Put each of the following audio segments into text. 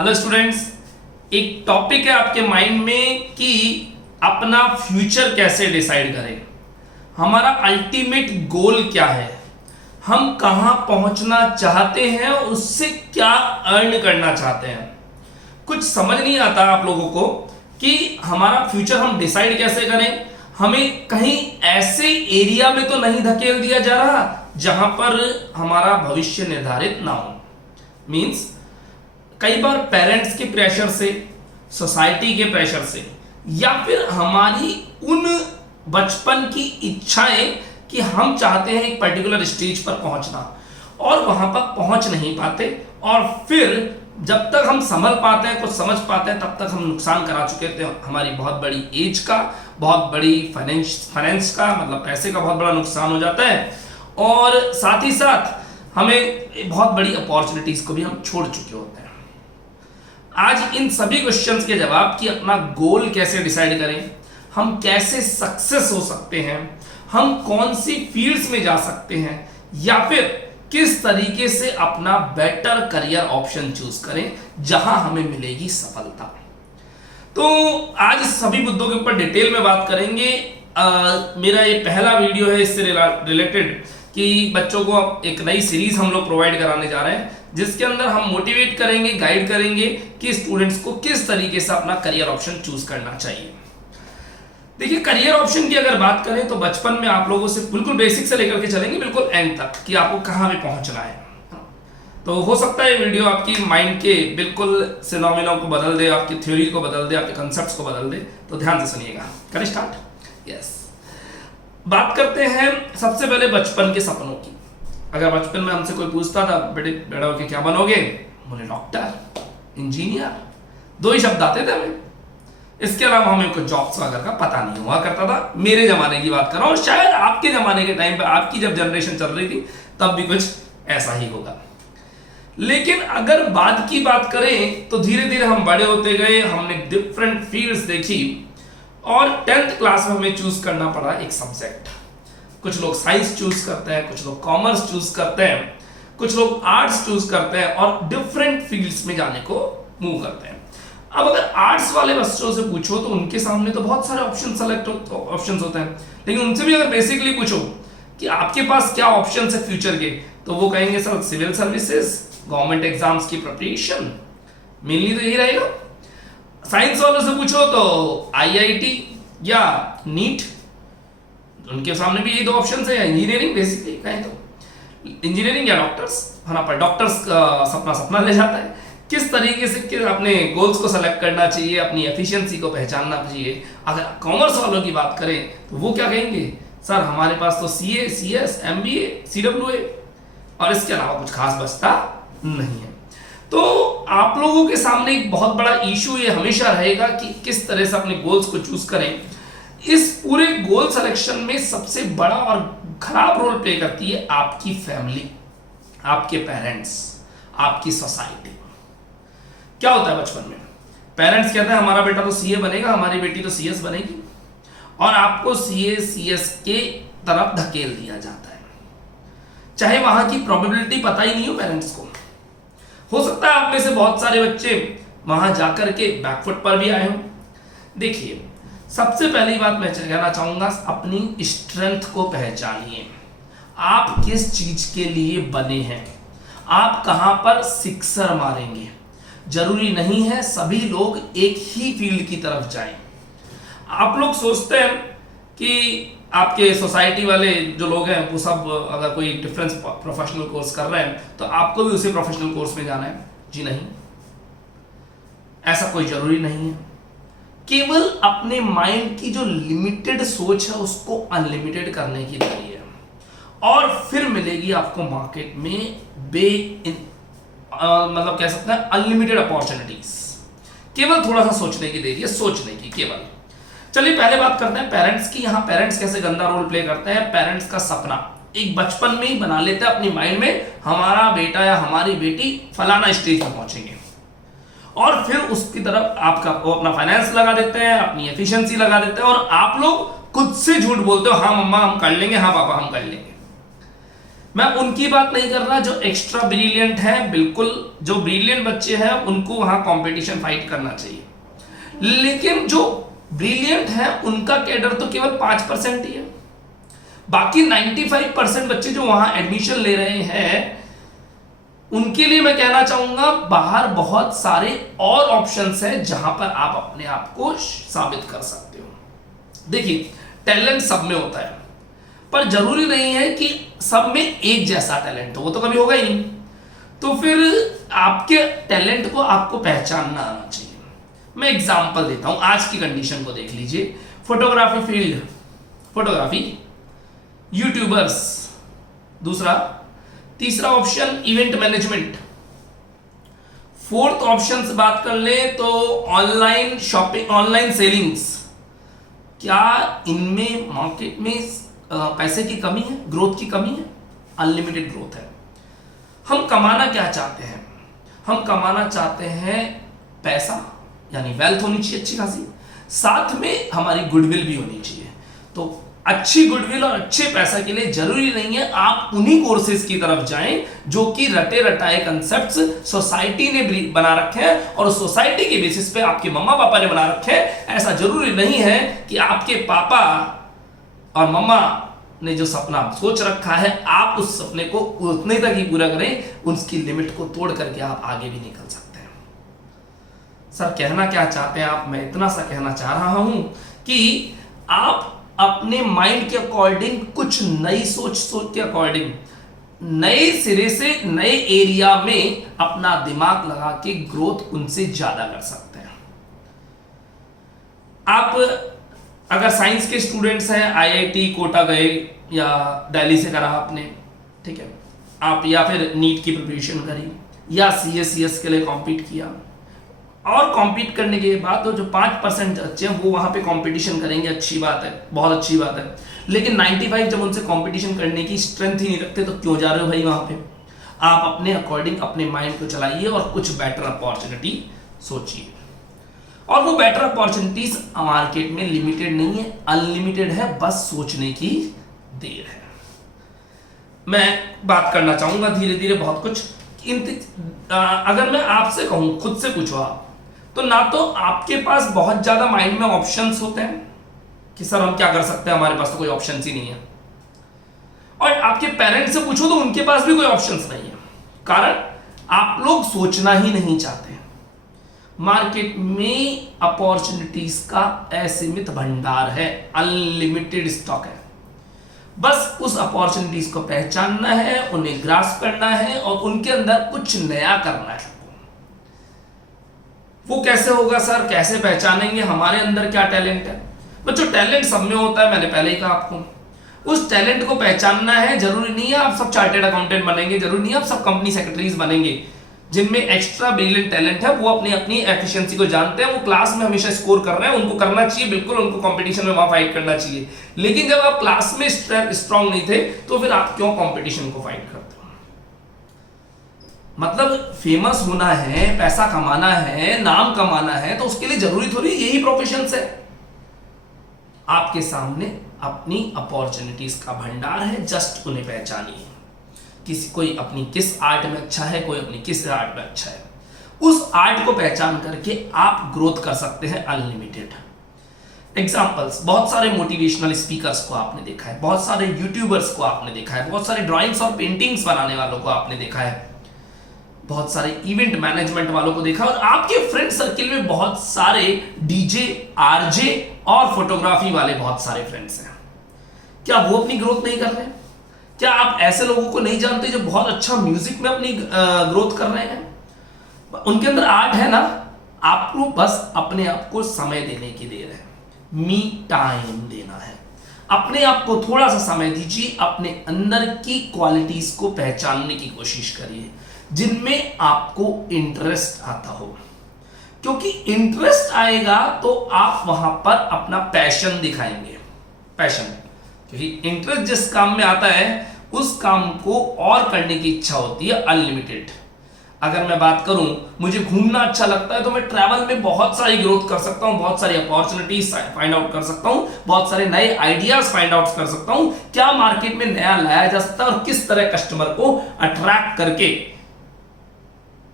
Hello students, एक topic है आपके माइंड में कि अपना फ्यूचर कैसे डिसाइड करें, हमारा अल्टीमेट गोल क्या है, हम कहां पहुंचना चाहते हैं, उससे क्या अर्न करना चाहते हैं। कुछ समझ नहीं आता आप लोगों को कि हमारा फ्यूचर हम डिसाइड कैसे करें। हमें कहीं ऐसे एरिया में तो नहीं धकेल दिया जा रहा जहां पर हमारा भविष्य निर्धारित ना हो। मींस कई बार पेरेंट्स के प्रेशर से, सोसाइटी के प्रेशर से, या फिर हमारी उन बचपन की इच्छाएं कि हम चाहते हैं एक पर्टिकुलर स्टेज पर पहुंचना और वहां पर पहुंच नहीं पाते, और फिर जब तक हम संभल पाते हैं, कुछ समझ पाते हैं, तब तक हम नुकसान करा चुके थे। हमारी बहुत बड़ी एज का, बहुत बड़ी फाइनेंस का, मतलब पैसे का बहुत बड़ा नुकसान हो जाता है, और साथ ही साथ हमें बहुत बड़ी अपॉर्चुनिटीज को भी हम छोड़ चुके होते हैं। आज इन सभी क्वेश्चंस के जवाब कि अपना गोल कैसे डिसाइड करें, हम कैसे सक्सेस हो सकते हैं, हम कौन सी फील्ड्स में जा सकते हैं, या फिर किस तरीके से अपना बेटर करियर ऑप्शन चूज करें जहां हमें मिलेगी सफलता। तो आज सभी मुद्दों के ऊपर डिटेल में बात करेंगे। मेरा ये पहला वीडियो है इससे रिलेटेड कि बच्चों को एक नई सीरीज हम लोग प्रोवाइड कराने जा रहे हैं, जिसके अंदर हम मोटिवेट करेंगे, गाइड करेंगे कि स्टूडेंट्स को किस तरीके से अपना करियर ऑप्शन चूज करना चाहिए। देखिए, करियर ऑप्शन की अगर बात करें तो बचपन में आप लोगों से बिल्कुल बेसिक से लेकर के चलेंगे बिल्कुल एंड तक कि आपको कहां पे पहुंचना है। तो हो सकता है वीडियो आपकी माइंड के बिल्कुल फिनोमेना को बदल दे, आपकी थ्योरी को बदल दे, आपके कंसेप्ट्स को बदल दे, तो ध्यान से सुनिएगा। करें स्टार्ट। यस, बात करते हैं सबसे पहले बचपन के सपनों की। अगर बचपन में हमसे कोई पूछता था बेटे बड़ा होके क्या बनोगे, बोले डॉक्टर, इंजीनियर, दो ही शब्द आते थे हमें। इसके अलावा हमें कुछ जॉब्स वगैरह का पता नहीं हुआ करता था। मेरे जमाने की बात कर रहा हूं, और शायद आपके जमाने के टाइम पे, आपकी जब जनरेशन चल रही थी तब भी कुछ ऐसा ही होगा। लेकिन अगर बाद की बात करें तो धीरे धीरे हम बड़े होते गए, हमने डिफरेंट फील्ड्स देखी, और 10th क्लास में हमें चूज करना पड़ा एक सब्जेक्ट। कुछ लोग साइंस चूज करते हैं, कुछ लोग कॉमर्स चूज करते हैं, कुछ लोग आर्ट्स चूज करते हैं, और डिफरेंट फील्ड्स में जाने को मूव करते हैं। अब अगर आर्ट्स वाले बच्चों से पूछो तो उनके सामने तो बहुत सारे ऑप्शंस होते हैं, लेकिन उनसे भी अगर बेसिकली पूछो कि आपके पास क्या ऑप्शंस है फ्यूचर के, तो वो कहेंगे sir civil services, government exams की प्रिपरेशन, मेनली तो यही रहेगा। साइंस वालों से पूछो तो आईआईटी या नीट, उनके सामने भी यही दो ऑप्शंस है, या इंजीनियरिंग, बेसिकली कहें तो इंजीनियरिंग या डॉक्टर्स। हाँ, पर डॉक्टर्स का सपना ले जाता है। किस तरीके से अपने गोल्स को सेलेक्ट करना चाहिए, अपनी एफिशिएंसी को पहचानना चाहिए। अगर कॉमर्स वालों की बात करें तो वो क्या कहेंगे, सर हमारे पास तो सीए, सीएस, एमबीए, सीडब्ल्यूए, और इसके अलावा कुछ खास बचता नहीं है। तो आप लोगों के सामने एक बहुत बड़ा इशू ये हमेशा रहेगा कि किस तरह से अपने गोल्स को चूज करें। इस पूरे गोल सिलेक्शन में सबसे बड़ा और खराब रोल प्ले करती है आपकी फैमिली, आपके पेरेंट्स, आपकी सोसाइटी। क्या होता है बचपन में, पेरेंट्स कहते हैं हमारा बेटा तो सीए बनेगा, हमारी बेटी तो सीएस बनेगी, और आपको सीए, सीएस के तरफ धकेल दिया जाता है, चाहे वहां की प्रोबेबिलिटी पता ही नहीं हो पेरेंट्स को। हो सकता है आप में से बहुत सारे बच्चे वहां जाकर के बैकफुट पर भी आए हो। देखिए, सबसे पहली बात मैं कहना चाहूंगा, अपनी स्ट्रेंथ को पहचानिए। आप किस चीज के लिए बने हैं, आप कहां पर सिक्सर मारेंगे। जरूरी नहीं है सभी लोग एक ही फील्ड की तरफ जाएं। आप लोग सोचते हैं कि आपके सोसाइटी वाले जो लोग हैं वो सब अगर कोई डिफरेंस प्रोफेशनल कोर्स कर रहे हैं तो आपको भी उसी प्रोफेशनल कोर्स में जाना है। जी नहीं, ऐसा कोई जरूरी नहीं है। केवल अपने माइंड की जो लिमिटेड सोच है उसको अनलिमिटेड करने की देरी है, और फिर मिलेगी आपको मार्केट में मतलब कह सकते हैं अनलिमिटेड अपॉर्चुनिटीज। केवल थोड़ा सा सोचने की देरी है, सोचने की केवल। चलिए पहले बात करते हैं पेरेंट्स की। यहाँ पेरेंट्स कैसे गंदा रोल प्ले करते हैं। पेरेंट्स का सपना एक बचपन में ही बना लेते हैं अपनी माइंड में, हमारा बेटा या हमारी बेटी फलाना स्टेज पर पहुंचेंगे, और फिर उसकी तरफ आपका वो अपना फाइनेंस लगा देते हैं, अपनी एफिशिएंसी लगा देते हैं, और आप लोग खुद से झूठ बोलते हो, हाँ मम्मा हम कर लेंगे, हाँ पापा हम कर लेंगे। मैं उनकी बात नहीं कर रहा जो एक्स्ट्रा ब्रिलियंट है, बिल्कुल जो ब्रिलियंट बच्चे हैं उनको वहां कंपटीशन फाइट करना चाहिए, लेकिन जो ब्रिलियंट है उनका कैडर तो केवल 5% ही है। बाकी 95% बच्चे जो वहां एडमिशन ले रहे हैं उनके लिए मैं कहना चाहूंगा बाहर बहुत सारे और ऑप्शंस हैं जहां पर आप अपने आप को साबित कर सकते हो। देखिए, टैलेंट सब में होता है, पर जरूरी नहीं है कि सब में एक जैसा टैलेंट हो, वो तो कभी होगा ही नहीं। तो फिर आपके टैलेंट को आपको पहचानना आना चाहिए। मैं एग्जांपल देता हूं, आज की कंडीशन को देख लीजिए। फोटोग्राफी फील्ड, फोटोग्राफी, यूट्यूबर्स, दूसरा, तीसरा option event management, fourth option से बात कर ले तो ऑनलाइन शॉपिंग, ऑनलाइन सेलिंग्स। क्या इनमें मार्केट में पैसे की कमी है, ग्रोथ की कमी है? अनलिमिटेड ग्रोथ है। हम कमाना क्या चाहते हैं? हम कमाना चाहते हैं पैसा, यानी वेल्थ होनी चाहिए अच्छी खासी, साथ में हमारी गुडविल भी होनी चाहिए। तो अच्छी गुडविल और अच्छे पैसा के लिए जरूरी नहीं है आप उन्हीं कोर्सेज की तरफ जाएं जो कि रटे रटाए कंसेप्ट्स सोसाइटी ने बना रखे हैं और सोसाइटी के बेसिस पे आपके मम्मा पापा ने बना रखे हैं। ऐसा जरूरी नहीं है कि आपके पापा और मम्मा ने जो सपना सोच रखा है आप उस सपने को उतने तक ही पूरा करें, उसकी लिमिट को तोड़ करके आप आगे भी निकल सकते हैं। सर कहना क्या चाहते हैं आप? मैं इतना सा कहना चाह रहा हूं कि आप अपने माइंड के अकॉर्डिंग कुछ नई सोच के अकॉर्डिंग नए सिरे से नए एरिया में अपना दिमाग लगा के ग्रोथ उनसे ज्यादा कर सकते हैं। आप अगर साइंस के स्टूडेंट्स हैं, आईआईटी कोटा गए या दिल्ली से करा आपने, ठीक है, आप या फिर नीट की प्रिपरेशन करी या सीएस के लिए कॉम्पीट किया, और कॉम्पीट करने के बाद तो जो 5% बच्चे हैं वो वहां पे कंपटीशन करेंगे, अच्छी बात है, बहुत अच्छी बात है, लेकिन 95 जब उनसे कंपटीशन करने की स्ट्रेंथ ही नहीं रखते तो क्यों जा रहे हो भाई वहां पे? आप अपने अकॉर्डिंग अपने माइंड को चलाइए और कुछ बेटर अपॉर्चुनिटी सोचिए। और वो बेटर अपॉर्चुनिटीज मार्केट में लिमिटेड नहीं है, अनलिमिटेड है, बस सोचने की देर है। मैं बात करना चाहूंगा धीरे धीरे बहुत कुछ। अगर मैं आपसे कहूं, खुद से पूछो आप, तो ना तो आपके पास बहुत ज्यादा माइंड में ऑप्शंस होते हैं कि सर हम क्या कर सकते हैं, हमारे पास तो कोई ऑप्शंस ही नहीं है, और आपके पेरेंट्स से पूछो तो उनके पास भी कोई ऑप्शंस नहीं है। कारण आप लोग सोचना ही नहीं चाहते। मार्केट में अपॉर्चुनिटीज का असीमित भंडार है, अनलिमिटेड स्टॉक है, बस उस अपॉर्चुनिटीज को पहचानना है, उन्हें ग्रास्प करना है और उनके अंदर कुछ नया करना है। वो कैसे होगा सर, कैसे पहचानेंगे हमारे अंदर क्या टैलेंट है? बच्चों, टैलेंट सब में होता है, मैंने पहले ही कहा आपको। उस टैलेंट को पहचानना है। जरूरी नहीं है आप सब चार्टेड अकाउंटेंट बनेंगे, जरूरी नहीं है आप सब कंपनी सेक्रेटरीज बनेंगे। जिनमें एक्स्ट्रा ब्रिलियंट टैलेंट है वो अपनी अपनी एफिशिएंसी को जानते हैं, वो क्लास में हमेशा स्कोर कर रहे हैं, उनको करना चाहिए, बिल्कुल उनको कंपटीशन में वहां फाइट करना चाहिए। लेकिन जब आप क्लास में स्ट्रांग नहीं थे तो फिर आप क्यों कंपटीशन को फाइट करते हो? मतलब फेमस होना है, पैसा कमाना है, नाम कमाना है, तो उसके लिए जरूरी थोड़ी यही प्रोफेशन है। आपके सामने अपनी अपॉर्चुनिटीज का भंडार है, जस्ट उन्हें पहचानिए। कोई अपनी किस आर्ट में अच्छा है, कोई अपनी किस आर्ट में अच्छा है, उस आर्ट को पहचान करके आप ग्रोथ कर सकते हैं अनलिमिटेड। एग्जांपल्स, बहुत सारे मोटिवेशनल स्पीकर्स को आपने देखा है, बहुत सारे यूट्यूबर्स को आपने देखा है, बहुत सारे ड्राइंग्स और पेंटिंग्स बनाने वालों को आपने देखा है, बहुत सारे इवेंट मैनेजमेंट वालों को देखा, और आपके फ्रेंड सर्किल में बहुत सारे डीजे, आरजे और फोटोग्राफी वाले बहुत सारे फ्रेंड्स हैं। क्या वो अपनी ग्रोथ नहीं कर रहे हैं? क्या आप ऐसे लोगों को नहीं जानते जो बहुत अच्छा म्यूजिक में अपनी ग्रोथ कर रहे हैं? उनके अंदर आर्ट है ना, आपको बस अपने आप को समय देने की देर है, मी टाइम देना है। अपने आप को थोड़ा सा समय दीजिए, अपने अंदर की क्वालिटीज को पहचानने की कोशिश करिए जिनमें आपको इंटरेस्ट आता हो, क्योंकि इंटरेस्ट आएगा तो आप वहां पर अपना पैशन दिखाएंगे। पैशन, क्योंकि इंटरेस्ट जिस काम में आता है उस काम को और करने की इच्छा होती है अनलिमिटेड। अगर मैं बात करूं, मुझे घूमना अच्छा लगता है तो मैं ट्रैवल में बहुत सारी ग्रोथ कर सकता हूं, बहुत सारी अपॉर्चुनिटीज फाइंड आउट कर सकता हूं, बहुत सारे नए आइडियाज फाइंड आउट कर सकता हूं, क्या मार्केट में नया लाया जा सकता है और किस तरह कस्टमर को अट्रैक्ट करके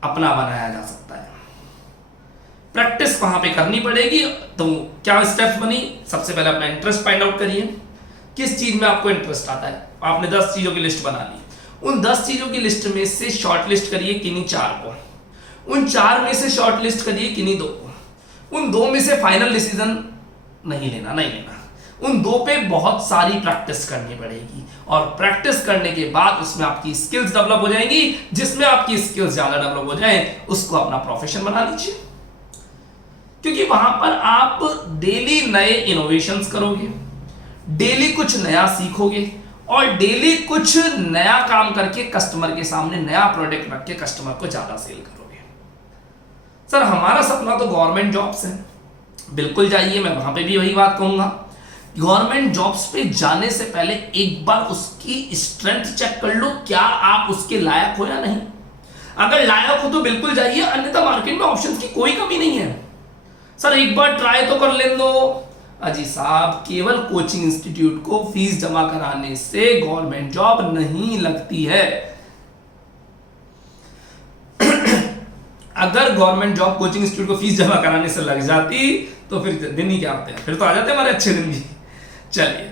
अपना बनाया जा सकता है। प्रैक्टिस वहां पे करनी पड़ेगी। तो क्या स्टेप्स बनी? सबसे पहले अपना इंटरेस्ट फाइंड आउट करिए, किस चीज में आपको इंटरेस्ट आता है। आपने 10 चीजों की लिस्ट बना ली, उन 10 चीजों की लिस्ट में से शॉर्ट लिस्ट करिए किन्हीं 4 को, उन 4 में से शॉर्ट लिस्ट करिए किन्हीं 2 को, उन 2 में से फाइनल डिसीजन नहीं लेना, उन 2 पे बहुत सारी प्रैक्टिस करनी पड़ेगी और प्रैक्टिस करने के बाद उसमें आपकी स्किल्स डेवलप हो जाएंगी। जिसमें आपकी स्किल्स ज्यादा डेवलप हो जाए उसको अपना प्रोफेशन बना लीजिए, क्योंकि वहां पर आप डेली नए इनोवेशंस करोगे, डेली कुछ नया सीखोगे और डेली कुछ नया काम करके कस्टमर के सामने नया प्रोडक्ट रख के कस्टमर को ज्यादा सेल करोगे। सर हमारा सपना तो गवर्नमेंट जॉब्स है, बिल्कुल जाइए, मैं वहां पे भी वही बात कहूंगा। गवर्नमेंट जॉब्स पे जाने से पहले एक बार उसकी स्ट्रेंथ चेक कर लो, क्या आप उसके लायक हो या नहीं। अगर लायक हो तो बिल्कुल जाइए, अन्यथा मार्केट में ऑप्शंस की कोई कमी नहीं है। सर एक बार ट्राई तो कर ले दो। अजी साहब, केवल कोचिंग इंस्टीट्यूट को फीस जमा कराने से गवर्नमेंट जॉब नहीं लगती है। अगर गवर्नमेंट जॉब कोचिंग इंस्टीट्यूट को फीस जमा कराने से लग जाती तो फिर दिन ही क्या होते हैं, फिर तो आ जाते हमारे अच्छे दिन भी। चलिए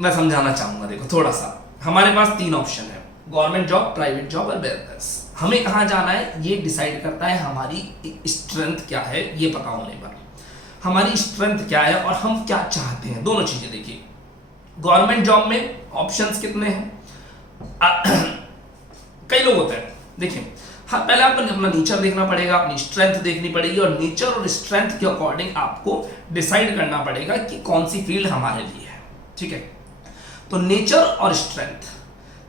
मैं समझाना चाहूंगा, देखो थोड़ा सा, हमारे पास 3 ऑप्शन है, गवर्नमेंट जॉब, प्राइवेट जॉब और बिजनेस। हमें कहां जाना है ये डिसाइड करता है हमारी स्ट्रेंथ क्या है, ये पता होने पर हमारी स्ट्रेंथ क्या है और हम क्या चाहते हैं। दोनों चीजें देखिए, गवर्नमेंट जॉब में ऑप्शंस कितने हैं, कई लोग होते हैं। देखिए हाँ, पहले आपको अपना नेचर देखना पड़ेगा, अपनी स्ट्रेंथ देखनी पड़ेगी और नेचर और स्ट्रेंथ के अकॉर्डिंग आपको डिसाइड करना पड़ेगा कि कौन सी फील्ड हमारे लिए है। ठीक है, तो नेचर और स्ट्रेंथ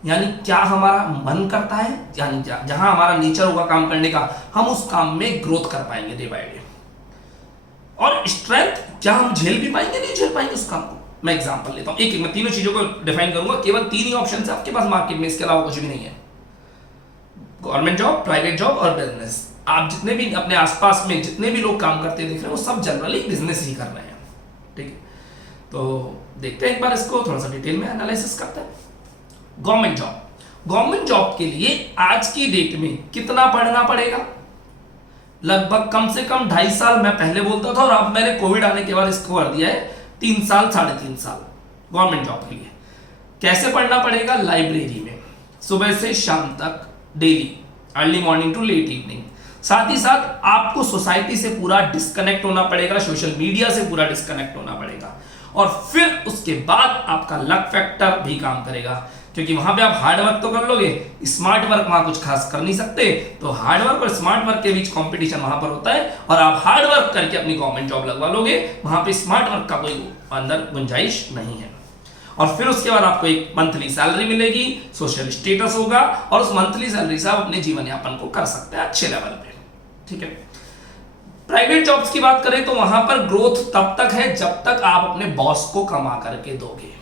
यानी क्या हमारा मन करता है, यानी जहां हमारा नेचर होगा काम करने का, हम उस काम में ग्रोथ कर पाएंगे डे बाय डे। और स्ट्रेंथ, क्या हम झेल भी पाएंगे, नहीं झेल पाएंगे उस काम को। मैं एग्जांपल लेता हूं, एक मैं तीनों चीजों को डिफाइन करूंगा, केवल 3 ही ऑप्शन है आपके पास मार्केट में, इसके अलावा कुछ भी नहीं है। गवर्नमेंट जॉब, प्राइवेट जॉब और बिजनेस। आप जितने भी अपने आसपास में जितने भी लोग काम करते देख रहे हैं वो सब जनरली बिजनेस ही कर रहे हैं। ठीक है, तो देखते हैं एक बार इसको थोड़ा सा डिटेल में एनालिसिस करते हैं। गवर्नमेंट जॉब, गवर्नमेंट जॉब के लिए आज की डेट में कितना पढ़ना पड़ेगा? लगभग कम से कम 2.5 साल मैं पहले बोलता था और अब मैंने कोविड आने के बाद इसको कर दिया है 3 साल 3.5 साल गवर्नमेंट जॉब के लिए। कैसे पढ़ना पड़ेगा? लाइब्रेरी में सुबह से शाम तक daily, early morning to late evening. साथ ही साथ आपको सोसाइटी से पूरा डिस्कनेक्ट होना पड़ेगा, सोशल मीडिया से पूरा डिस्कनेक्ट होना पड़ेगा और फिर उसके बाद आपका लक फैक्टर भी काम करेगा, क्योंकि वहां पे आप हार्ड वर्क तो कर लोगे, स्मार्ट वर्क वहां कुछ खास कर नहीं सकते। तो हार्ड वर्क और स्मार्ट वर्क के बीच कंपटीशन वहां पर होता है और आप हार्ड वर्क करके अपनी गवर्नमेंट जॉब लगवा लोगे, वहां पे स्मार्ट वर्क का कोई अंदर गुंजाइश नहीं है। और फिर उसके बाद आपको एक मंथली सैलरी मिलेगी, सोशल स्टेटस होगा और उस मंथली सैलरी से आप अपने जीवन यापन को कर सकते हैं अच्छे लेवल पे। ठीक है, प्राइवेट जॉब्स की बात करें तो वहां पर ग्रोथ तब तक है जब तक आप अपने बॉस को कमा करके दोगे,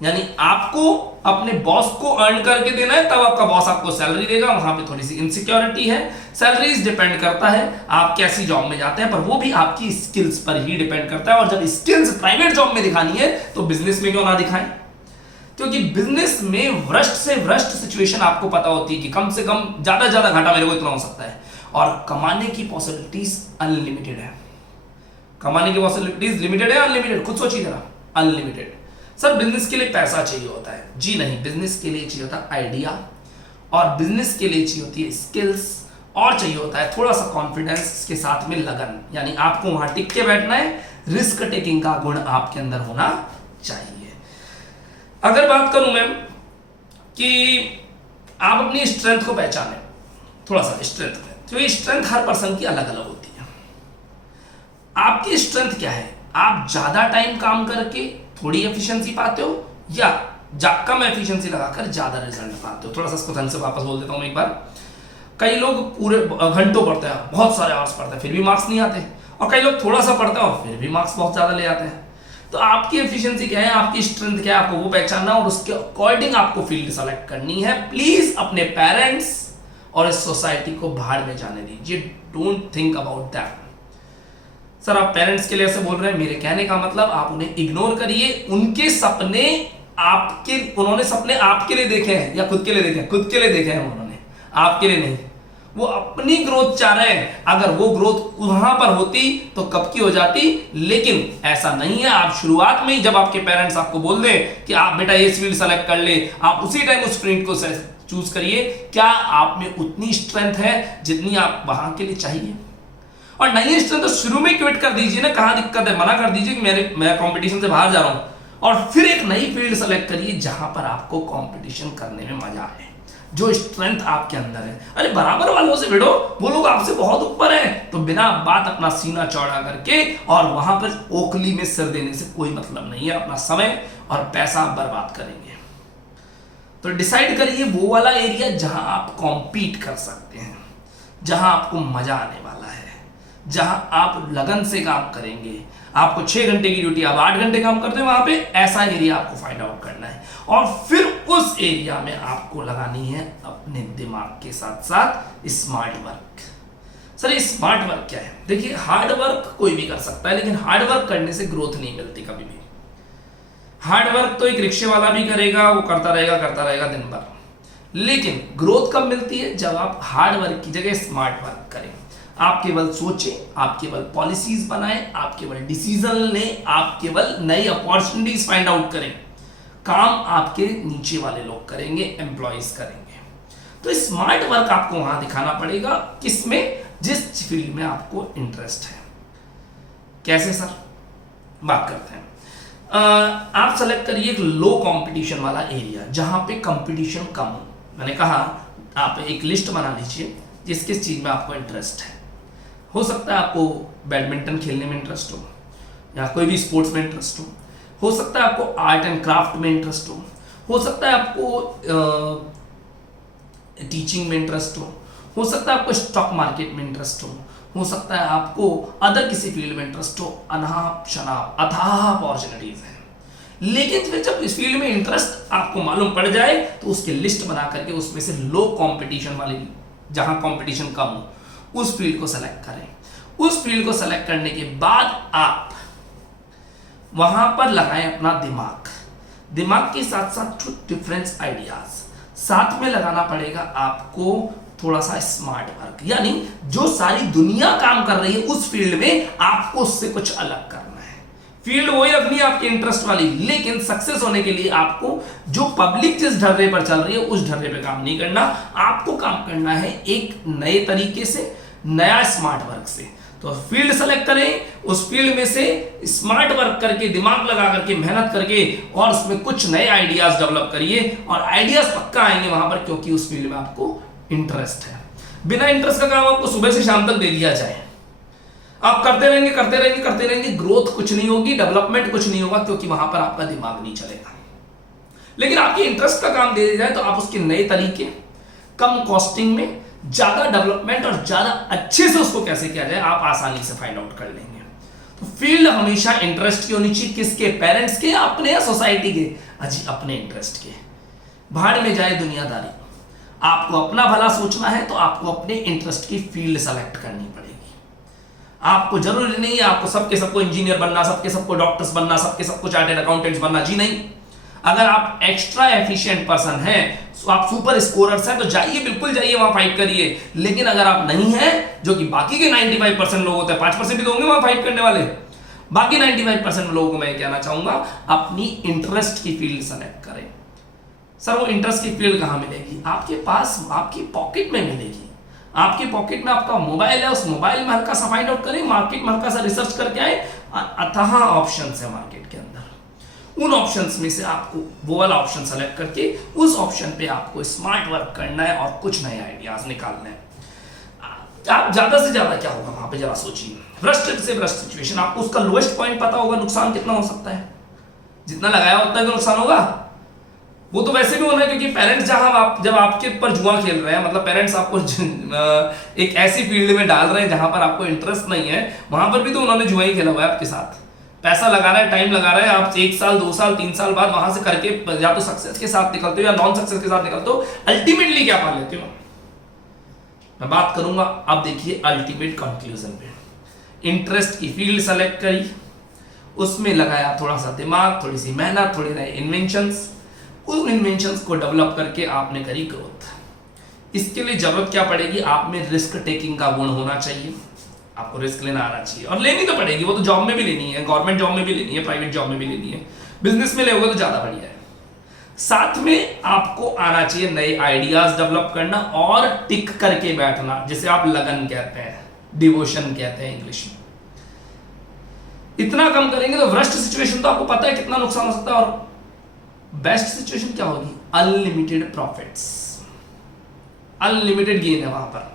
यानी आपको अपने बॉस को अर्न करके देना है, तब आपका बॉस आपको सैलरी देगा। वहां पे थोड़ी सी इनसिक्योरिटी है, सैलरीज डिपेंड करता है आप कैसी जॉब में जाते हैं, पर वो भी आपकी स्किल्स पर ही डिपेंड करता है। और जब स्किल्स प्राइवेट जॉब में दिखानी है तो बिजनेस में क्यों ना दिखाएं, क्योंकि बिजनेस में वृष्ट से वृष्ट सिचुएशन आपको पता होती है कि कम से कम ज्यादा घाटा मेरे को इतना हो सकता है और कमाने की पॉसिबिलिटीज अनलिमिटेड है। कमाने की पॉसिबिलिटीज लिमिटेड है अनलिमिटेड? खुद सोचिए जरा, अनलिमिटेड। सर बिजनेस के लिए पैसा चाहिए होता है? जी नहीं, बिजनेस के लिए चाहिए होता है आइडिया और बिजनेस के लिए चाहिए होती है स्किल्स और चाहिए होता है थोड़ा सा कॉन्फिडेंस के साथ में लगन, यानी आपको वहां टिक के बैठना है, रिस्क टेकिंग का गुण आपके अंदर होना चाहिए। अगर बात करूं मैं कि आप अपनी स्ट्रेंथ को पहचाने, थोड़ा सा स्ट्रेंथ में, तो ये स्ट्रेंथ हर पर्सन की अलग अलग होती है। आपकी स्ट्रेंथ क्या है? आप ज्यादा टाइम काम करके थोड़ी एफिशिएंसी पाते हो या कम एफिशिएंसी लगाकर ज्यादा रिजल्ट पाते हो? थोड़ा सा इसको ढंग से वापस बोल देता हूं एक बार। कई लोग पूरे घंटों पढ़ते हैं, बहुत सारे आवर्स पढ़ते हैं, फिर भी मार्क्स नहीं आते, और कई लोग थोड़ा सा पढ़ते हैं और फिर भी मार्क्स बहुत ज्यादा ले आते हैं। तो आपकी एफिशिएंसी क्या है, आपकी स्ट्रेंथ क्या है, आपको वो पहचानना और उसके अकॉर्डिंग आपको फील्ड सेलेक्ट करनी है। प्लीज अपने पेरेंट्स, और इस सोसाइटी को भाड़ में जाने दीजिए। Don't think about that. Sir आप पेरेंट्स के लिए ऐसे बोल रहे हैं, मेरे कहने का मतलब आप उन्हें इग्नोर करिए। उनके सपने उन्होंने सपने आपके लिए देखे हैं या खुद के लिए देखे हैं? खुद के लिए देखे हैं उन्होंने, आपके लिए नहीं। वो अपनी ग्रोथ चाह रहे हैं। अगर वो ग्रोथ वहां पर होती तो कब की हो जाती, लेकिन ऐसा नहीं है। आप शुरुआत में ही जब आपके पेरेंट्स आपको बोल दें कि आप बेटा ये फील्ड सेलेक्ट कर ले, आप उसी टाइम उस फील्ड को चूज करिए। क्या आप में उतनी स्ट्रेंथ है जितनी आप वहां के लिए चाहिए? और नहीं स्ट्रेंथ तो शुरू में क्विट कर दीजिए ना, कहां दिक्कत है, मना कर दीजिए कि मैं कंपटीशन से बाहर जा रहा हूं, और फिर एक नई फील्ड सेलेक्ट करिए जहां पर आपको कंपटीशन करने में मजा आए, जो स्ट्रेंथ आपके अंदर है। अरे बराबर वालों से भिड़ो, वो लोग आपसे बहुत ऊपर हैं, तो बिना बात अपना सीना चौड़ा करके और वहां पर ओखली में सिर देने से कोई मतलब नहीं है। अपना समय और पैसा बर्बाद करेंगे। तो डिसाइड करिए वो वाला एरिया जहां आप कॉम्पीट कर सकते हैं, जहां आपको मजा आने वाला है, जहां आप लगन से काम करेंगे। आपको 6 घंटे की ड्यूटी, आप 8 घंटे काम करते हैं वहां पे, ऐसा एरिया आपको फाइंड आउट करना है। और फिर उस एरिया में आपको लगानी है अपने दिमाग के साथ साथ स्मार्ट वर्क। सर ये स्मार्ट वर्क क्या है? देखिए हार्ड वर्क कोई भी कर सकता है, लेकिन हार्ड वर्क करने से ग्रोथ नहीं मिलती कभी भी। हार्ड वर्क तो एक रिक्शे वाला भी करेगा, वो करता रहेगा दिन भर, लेकिन ग्रोथ कब मिलती है? जब आप हार्ड वर्क की जगह स्मार्ट वर्क करें। आप केवल सोचें, आप केवल पॉलिसीज बनाएं, आप केवल डिसीजन लें, आप केवल नई अपॉर्चुनिटीज फाइंड आउट करें। काम आपके नीचे वाले लोग करेंगे, एम्प्लॉयज करेंगे। तो स्मार्ट वर्क आपको वहां दिखाना पड़ेगा, किसमें? जिस फील्ड में आपको इंटरेस्ट है। कैसे सर? बात करते हैं। आप सेलेक्ट करिए एक लो कंपटीशन वाला एरिया जहां पे कंपटीशन कम हो। मैंने कहा आप एक लिस्ट बना लीजिए जिस किस चीज में आपको इंटरेस्ट है। हो सकता है आपको बैडमिंटन खेलने में इंटरेस्ट हो, या कोई भी स्पोर्ट्स में इंटरेस्ट हो सकता है आपको आर्ट एंड क्राफ्ट में इंटरेस्ट हो सकता है आपको टीचिंग में इंटरेस्ट हो सकता है आपको स्टॉक मार्केट में इंटरेस्ट हो सकता है आपको अदर किसी फील्ड में इंटरेस्ट हो। अनाप शनाप अथाह अपॉर्चुनिटीज हैं, लेकिन फिर जब इस फील्ड में इंटरेस्ट आपको मालूम पड़ जाए तो उसकी लिस्ट बना करके उसमें से लो कंपटीशन वाली, जहां कंपटीशन कम हो, उस फील्ड को सेलेक्ट करें। उस फील्ड को सेलेक्ट करने के बाद आप वहां पर लगाएं अपना दिमाग के साथ साथ डिफरेंस आइडियाज साथ में लगाना पड़ेगा आपको। थोड़ा सा स्मार्ट वर्क, यानी जो सारी दुनिया काम कर रही है उस फील्ड में आपको उससे कुछ अलग करना है। फील्ड वही रखनी है आपके इंटरेस्ट वाली, लेकिन सक्सेस होने के लिए आपको जो पब्लिक जिस ढर्रे पर चल रही है उस ढर्रे पे काम नहीं करना, आपको काम करना है एक नए तरीके से, नया स्मार्ट वर्क से। तो फील्ड सेलेक्ट करें, उस फील्ड में से स्मार्ट वर्क करके, दिमाग लगा करके, मेहनत करके, और उसमें कुछ नए आइडियाज डेवलप करिए। और आइडियाज पक्का आएंगे वहां पर, क्योंकि उस फील्ड में आपको इंटरेस्ट है। बिना इंटरेस्ट का काम आपको सुबह से शाम तक दे दिया जाए, आप करते रहेंगे, ग्रोथ कुछ नहीं होगी, डेवलपमेंट कुछ नहीं होगा, क्योंकि वहां पर आपका दिमाग नहीं चलेगा। लेकिन आपके इंटरेस्ट का काम दे दिया जाए तो आप उसके नए तरीके, कम कॉस्टिंग में ज्यादा डेवलपमेंट और ज्यादा अच्छे से उसको कैसे किया जाए आप आसानी से फाइंड आउट कर लेंगे। तो फील्ड हमेशा इंटरेस्ट की होनी चाहिए। किसके? पेरेंट्स के, अपने, या सोसाइटी के? अजी अपने इंटरेस्ट के। भाड़ में जाए दुनियादारी। आपको अपना भला सोचना है तो आपको अपने इंटरेस्ट की फील्ड सेलेक्ट करनी पड़ेगी। आपको जरूरी नहीं है आपको सबको इंजीनियर बनना, सबको डॉक्टर्स बनना, सबको चार्टेड अकाउंटेंट्स बनना। जी नहीं। अगर आप एक्स्ट्रा एफिशिएंट पर्सन हैं, आप सुपर स्कोरर्स हैं, तो जाइए, बिल्कुल जाइए, वहां फाइट करिए। लेकिन अगर आप नहीं हैं, जो कि बाकी के 95% लोग होते हैं, 5% भी तो होंगे वहां फाइट करने वाले, बाकी 95% लोगों को मैं कहना चाहूंगा अपनी इंटरेस्ट की फील्ड सेलेक्ट करें। सर वो इंटरेस्ट की फील्ड कहां मिलेगी? आपके पास, आपकी पॉकेट में मिलेगी। आपके पॉकेट में आपका मोबाइल है, उस मोबाइल में हल्का सा फाइंड आउट करें, मार्केट में हल्का सा रिसर्च करके आए, अथाह ऑप्शंस है मार्केट के अंदर। उन ऑप्शंस में से आपको वो वाला ऑप्शन सेलेक्ट करके उस ऑप्शन पे आपको स्मार्ट वर्क करना है और कुछ नए आइडियाज निकालने हैं। आप ज्यादा से ज्यादा क्या होगा वहां पे जरा सोचिए। वर्स्ट से वर्स्ट सिचुएशन, आपको उसका लोएस्ट पॉइंट पता होगा, नुकसान कितना हो सकता है, जितना लगाया उतना ही तो नुकसान होगा। वो तो वैसे भी होना है, क्योंकि पेरेंट्स जब आपके ऊपर जुआ खेल रहे हैं, मतलब पेरेंट्स आपको एक ऐसी फील्ड में डाल रहे हैं जहां पर आपको इंटरेस्ट नहीं है, वहां पर भी तो उन्होंने जुआ ही खेला हुआ है आपके साथ। पैसा लगा रहा है, टाइम लगा रहा है, आप 1 साल 2 साल 3 साल बाद वहां से करके या तो सक्सेस के साथ निकलते हो या नॉन सक्सेस के साथ निकलते हो। अल्टीमेटली क्या पा लेते हो? मैं बात करूंगा। अब देखिए अल्टीमेट कंक्लूजन पे, इंटरेस्ट की फील्ड सेलेक्ट करी, उसमें लगाया थोड़ा सा दिमाग, थोड़ी सी मेहनत, थोड़े नए इन्वेंशंस, उन इन्वेंशंस को डेवलप करके आपने करी ग्रोथ। इसके लिए जरूरत क्या पड़ेगी, आप में रिस्क टेकिंग का गुण होना चाहिए, आपको रिस्क लेना आना चाहिए, और लेनी तो पड़ेगी, वो तो जॉब में भी लेनी है, गवर्नमेंट जॉब में भी लेनी है, प्राइवेट जॉब में भी लेनी है, बिजनेस में लेोगे तो ज्यादा बढ़िया है। साथ में आपको आना चाहिए नए आइडियाज डेवलप करना और टिक करके बैठना, जिसे आप लगन कहते हैं, डिवोशन कहते हैं इंग्लिश में। इतना कम करेंगे तो वर्स्ट सिचुएशन तो आपको पता है कितना नुकसान हो सकता है, और बेस्ट सिचुएशन क्या होगी, अनलिमिटेड प्रॉफिट्स, अनलिमिटेड गेन है वहां पर।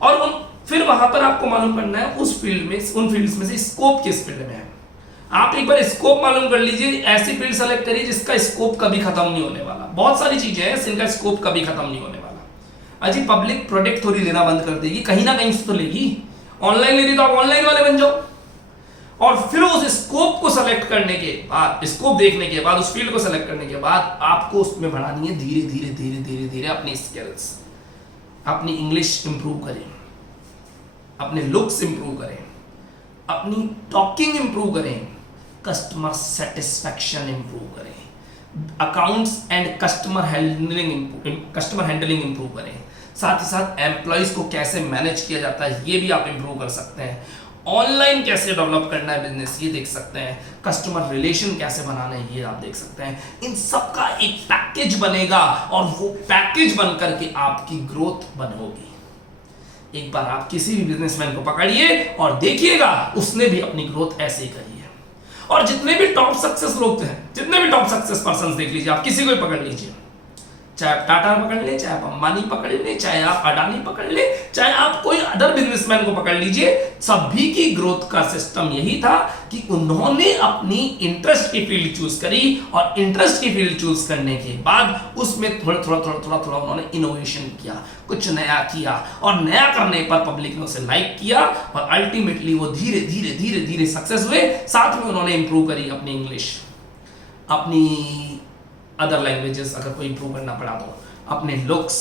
और फिर वहां पर आपको मालूम करना है उस फील्ड में, उन फील्ड्स में से स्कोप किस फील्ड में है। आप एक बार स्कोप मालूम कर लीजिए, ऐसी फील्ड सेलेक्ट करिए जिसका स्कोप कभी खत्म नहीं होने वाला। बहुत सारी चीजें हैं जिनका स्कोप कभी खत्म नहीं होने वाला। अजी पब्लिक प्रोडक्ट थोड़ी लेना बंद कर देगी, कहीं ना कहीं से तो लेगी। ऑनलाइन लेती तो आप ऑनलाइन वाले बन जाओ, और फिर उस स्कोप को सेलेक्ट करने के बाद, स्कोप देखने के बाद, उस फील्ड को सेलेक्ट करने के बाद आपको उसमें बढ़ानी है धीरे धीरे धीरे धीरे धीरे अपनी स्किल्स, अपनी इंग्लिश इंप्रूव करें, अपने लुक्स इंप्रूव करें, अपनी टॉकिंग इंप्रूव करें, कस्टमर सेटिस्फैक्शन इंप्रूव करें, accounts and customer handling improve करें। साथ ही साथ एम्प्लॉइज को कैसे मैनेज किया जाता है ये भी आप इंप्रूव कर सकते हैं। ऑनलाइन कैसे डेवलप करना है बिजनेस ये देख सकते हैं, कस्टमर रिलेशन कैसे बनाना है ये आप देख सकते हैं। इन सब का एक पैकेज बनेगा और वो पैकेज बन करके आपकी ग्रोथ होगी। एक बार आप किसी भी बिजनेसमैन को पकड़िए और देखिएगा उसने भी अपनी ग्रोथ ऐसे ही करी है। और जितने भी टॉप सक्सेस लोग हैं, जितने भी टॉप सक्सेस पर्सन देख लीजिए, आप किसी को भी पकड़ लीजिए, चाहे आप टाटा पकड़ ले, चाहे आप अंबानी पकड़ ले, चाहे आप अडानी पकड़ ले, चाहे आप कोई अदर बिजनेसमैन को पकड़ लीजिए, सभी की ग्रोथ का सिस्टम यही था कि उन्होंने अपनी इंटरेस्ट की फील्ड चूज करी, और इंटरेस्ट की फील्ड चूज करने के बाद उसमें थोड़ा थोड़ा उन्होंने इनोवेशन किया, कुछ नया किया, और नया करने पर पब्लिक ने उसे लाइक किया, और अल्टीमेटली वो धीरे धीरे धीरे धीरे सक्सेस हुए। साथ में उन्होंने इंप्रूव करी अपनी इंग्लिश, अपनी अदर लैंग्वेजेस अगर कोई इंप्रूव करना पड़ा तो, अपने लुक्स,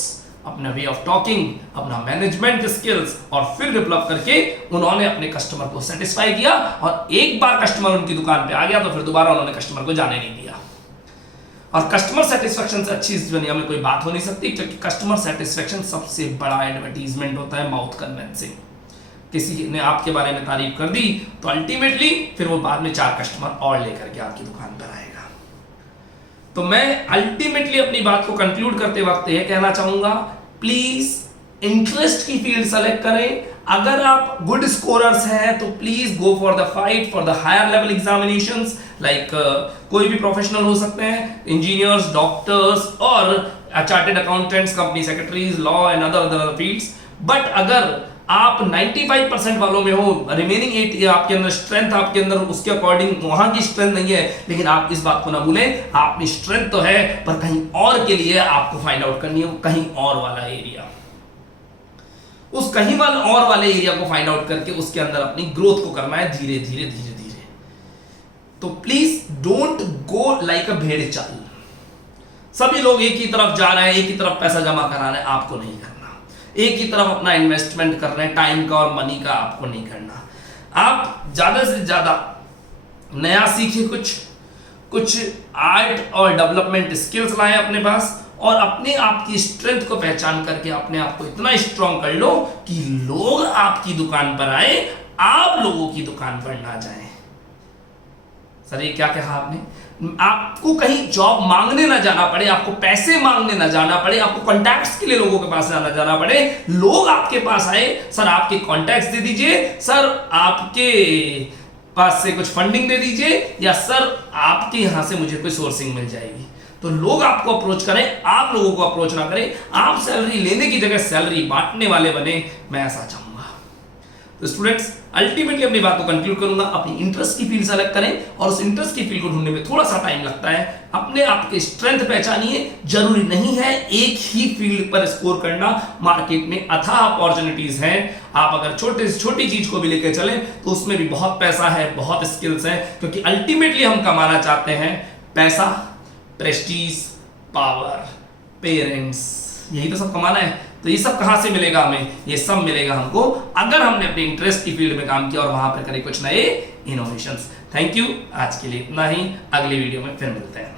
अपना वे ऑफ टॉकिंग, अपना मैनेजमेंट स्किल्स, और फिर डेवलप करके उन्होंने अपने कस्टमर को सेटिस्फाई किया। और एक बार कस्टमर उनकी दुकान पे आ गया तो फिर दोबारा उन्होंने कस्टमर को जाने नहीं दिया। और कस्टमर सेटिस्फैक्शन से अच्छी इस दुनिया में कोई बात हो नहीं सकती, क्योंकि कस्टमर सेटिस्फैक्शन सबसे बड़ा एडवर्टीजमेंट होता है, माउथ कन्विंसिंग। किसी ने आपके बारे में तारीफ कर दी तो अल्टीमेटली फिर वो बाद में 4 कस्टमर और लेकर के आपकी दुकान पर आएगा। तो मैं अल्टीमेटली अपनी बात को कंक्लूड करते वक्त यह कहना चाहूंगा, प्लीज इंटरेस्ट की फील्ड सेलेक्ट करें। अगर आप गुड स्कोरर्स हैं तो please go for the fight for the higher level examinations, like कोई भी प्रोफेशनल हो सकते हैं, इंजीनियर्स, डॉक्टर्स, और chartered accountants, company secretaries, law and other fields. But अगर आप 95% वालों में हो, रिमेनिंग 8 आपके अंदर स्ट्रेंथ, आपके अंदर उसके अकॉर्डिंग वहां की स्ट्रेंथ नहीं है, लेकिन आप इस बात को ना भूलें, आप में स्ट्रेंथ तो है पर कहीं और के लिए आपको फाइंड आउट करनी है, कहीं और वाला एरिया, उस कहीं और वाले एरिया को फाइंड आउट करके उसके अंदर अपनी ग्रोथ को करना है धीरे धीरे धीरे धीरे। तो प्लीज डोंट गो लाइक अ भेड़ चाल। सभी लोग एक ही तरफ जा रहे हैं, एक ही तरफ पैसा जमा करा रहे हैं, आपको नहीं करना। एक ही तरफ अपना इन्वेस्टमेंट कर रहे हैं, टाइम का और मनी का, आपको नहीं करना। आप ज्यादा से ज्यादा नया सीखिए, कुछ आर्ट और डेवलपमेंट स्किल्स लाएं अपने पास, और अपने आप की स्ट्रेंथ को पहचान करके अपने आप को इतना स्ट्रांग कर लो कि लोग आपकी दुकान पर आए, आप लोगों की दुकान पर ना जाएं। सर ये क्या कहा आपने? आपको कहीं जॉब मांगने ना जाना पड़े, आपको पैसे मांगने ना जाना पड़े, आपको कॉन्टैक्ट्स के लिए लोगों के पास ना जाना पड़े, लोग आपके पास आए, सर आपके कॉन्टैक्ट्स दे दीजिए, सर आपके पास से कुछ फंडिंग दे दीजिए, या सर आपके यहां से मुझे कोई सोर्सिंग मिल जाएगी। तो लोग आपको अप्रोच करें, आप लोगों को अप्रोच ना करें। आप सैलरी लेने की जगह सैलरी बांटने वाले बने, मैं ऐसा चाहूंगा। तो स्टूडेंट्स अल्टीमेटली अपनी बात को कंक्लूड करूंगा, अपनी इंटरेस्ट की फील्ड सेलेक्ट करें, और उस इंटरेस्ट की फील्ड को ढूंढने में थोड़ा सा टाइम लगता है। अपने आप के स्ट्रेंथ पहचानिए, जरूरी नहीं है एक ही फील्ड पर स्कोर करना, मार्केट में अथाह अपॉर्चुनिटीज हैं। आप अगर छोटे से छोटी चीज को भी लेकर चलें तो उसमें भी बहुत पैसा है, बहुत स्किल्स हैं, क्योंकि अल्टीमेटली हम कमाना चाहते हैं पैसा, प्रेस्टीज, पावर, पेरेंट्स, यही तो सब कमाना है। तो ये सब कहां से मिलेगा हमें? ये सब मिलेगा हमको अगर हमने अपने इंटरेस्ट की फील्ड में काम किया और वहां पर करे कुछ नए इनोवेशंस। थैंक यू, आज के लिए इतना ही, अगली वीडियो में फिर मिलते हैं।